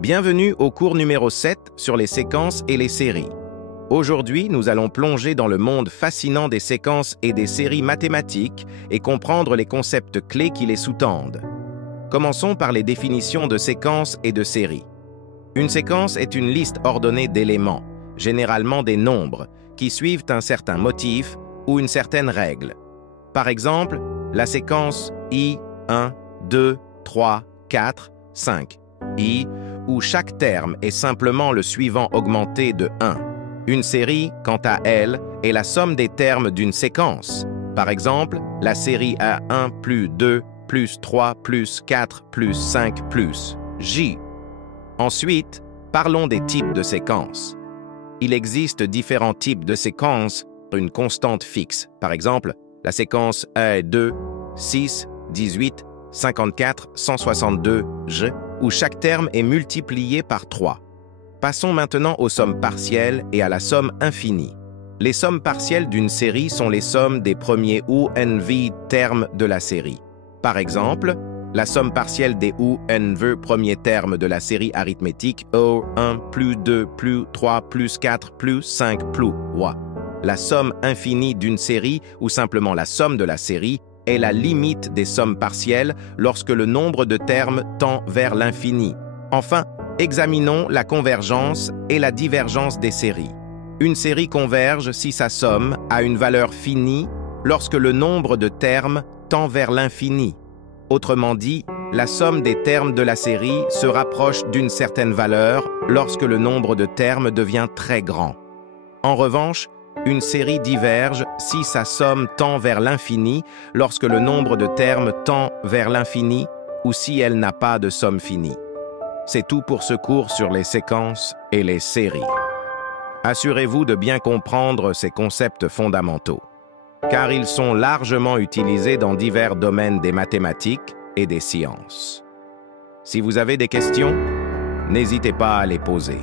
Bienvenue au cours numéro 7 sur les séquences et les séries. Aujourd'hui, nous allons plonger dans le monde fascinant des séquences et des séries mathématiques et comprendre les concepts clés qui les sous-tendent. Commençons par les définitions de séquences et de séries. Une séquence est une liste ordonnée d'éléments, généralement des nombres, qui suivent un certain motif ou une certaine règle. Par exemple, la séquence I, 1, 2, 3, 4, 5. I, où chaque terme est simplement le suivant augmenté de 1. Une série, quant à elle, est la somme des termes d'une séquence. Par exemple, la série A1 plus 2 plus 3 plus 4 plus 5 plus J. Ensuite, parlons des types de séquences. Il existe différents types de séquences, une constante fixe. Par exemple, la séquence A est 2, 6, 18, 54, 162, J, où chaque terme est multiplié par 3. Passons maintenant aux sommes partielles et à la somme infinie. Les sommes partielles d'une série sont les sommes des premiers ONV termes de la série. Par exemple, la somme partielle des ONV premiers termes de la série arithmétique O1 plus 2 plus 3 plus 4 plus 5 plus 3. La somme infinie d'une série, ou simplement la somme de la série, est la limite des sommes partielles lorsque le nombre de termes tend vers l'infini. Enfin, examinons la convergence et la divergence des séries. Une série converge si sa somme a une valeur finie lorsque le nombre de termes tend vers l'infini. Autrement dit, la somme des termes de la série se rapproche d'une certaine valeur lorsque le nombre de termes devient très grand. En revanche, une série diverge si sa somme tend vers l'infini lorsque le nombre de termes tend vers l'infini ou si elle n'a pas de somme finie. C'est tout pour ce cours sur les séquences et les séries. Assurez-vous de bien comprendre ces concepts fondamentaux, car ils sont largement utilisés dans divers domaines des mathématiques et des sciences. Si vous avez des questions, n'hésitez pas à les poser.